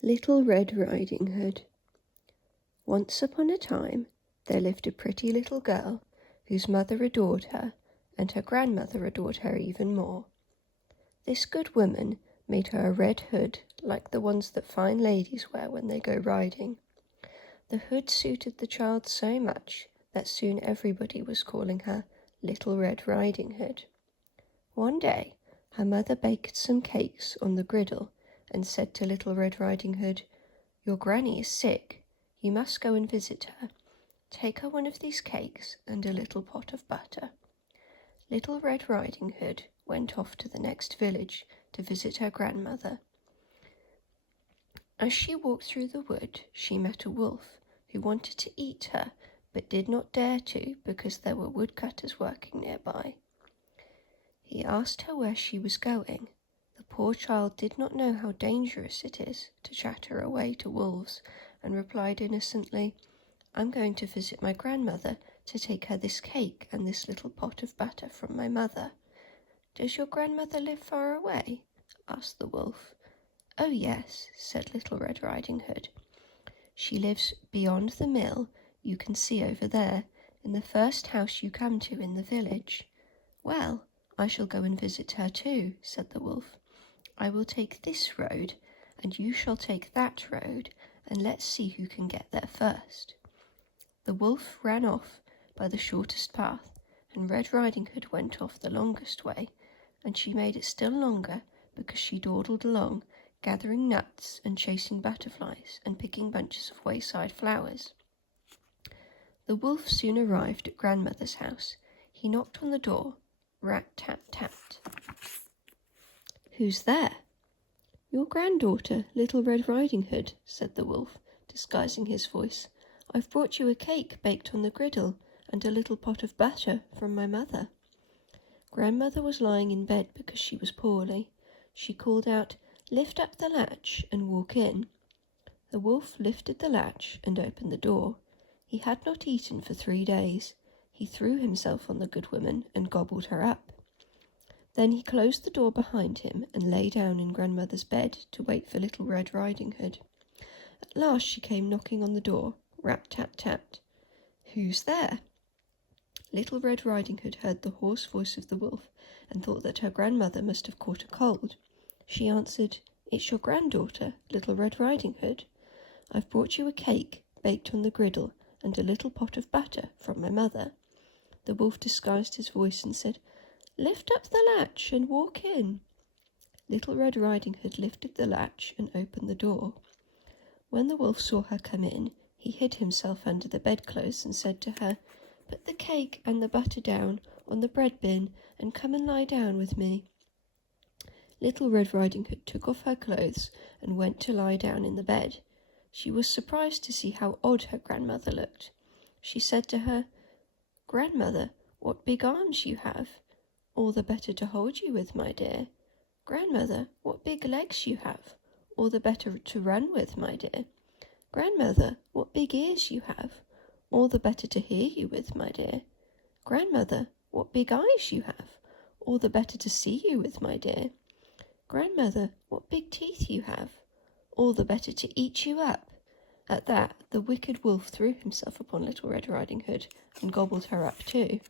Little Red Riding Hood. Once upon a time, there lived a pretty little girl whose mother adored her, and her grandmother adored her even more. This good woman made her a red hood like the ones that fine ladies wear when they go riding. The hood suited the child so much that soon everybody was calling her Little Red Riding Hood. One day, her mother baked some cakes on the griddle and said to Little Red Riding Hood, "Your granny is sick. You must go and visit her. Take her one of these cakes and a little pot of butter." Little Red Riding Hood went off to the next village to visit her grandmother. As she walked through the wood, she met a wolf who wanted to eat her but did not dare to because there were woodcutters working nearby. He asked her where she was going. The poor child did not know how dangerous it is to chatter away to wolves, and replied innocently, "I'm going to visit my grandmother to take her this cake and this little pot of butter from my mother." "Does your grandmother live far away?" asked the wolf. "Oh yes," said Little Red Riding Hood. "She lives beyond the mill you can see over there, in the first house you come to in the village." "Well, I shall go and visit her too," said the wolf. "I will take this road, and you shall take that road, and let's see who can get there first." The wolf ran off by the shortest path, and Red Riding Hood went off the longest way, and she made it still longer because she dawdled along, gathering nuts and chasing butterflies and picking bunches of wayside flowers. The wolf soon arrived at grandmother's house. He knocked on the door. Rat-tat-tat. "Who's there?" "Your granddaughter, Little Red Riding Hood," said the wolf, disguising his voice. "I've brought you a cake baked on the griddle and a little pot of butter from my mother." Grandmother was lying in bed because she was poorly. She called out, "Lift up the latch and walk in." The wolf lifted the latch and opened the door. He had not eaten for 3 days. He threw himself on the good woman and gobbled her up. Then he closed the door behind him and lay down in grandmother's bed to wait for Little Red Riding Hood. At last she came knocking on the door. Rat-tat-tat. "Who's there?" Little Red Riding Hood heard the hoarse voice of the wolf and thought that her grandmother must have caught a cold. She answered, "It's your granddaughter, Little Red Riding Hood. I've brought you a cake baked on the griddle and a little pot of butter from my mother." The wolf disguised his voice and said, "Lift up the latch and walk in." Little Red Riding Hood lifted the latch and opened the door. When the wolf saw her come in, he hid himself under the bedclothes and said to her, "Put the cake and the butter down on the bread bin and come and lie down with me." Little Red Riding Hood took off her clothes and went to lie down in the bed. She was surprised to see how odd her grandmother looked. She said to her, "Grandmother, what big arms you have! All the better to hold you with, my dear." "Grandmother, what big legs you have! All the better to run with, my dear." "Grandmother, what big ears you have! All the better to hear you with, my dear." "Grandmother, what big eyes you have! All the better to see you with, my dear." "Grandmother, what big teeth you have! All the better to eat you up." At that, the wicked wolf threw himself upon Little Red Riding Hood and gobbled her up too.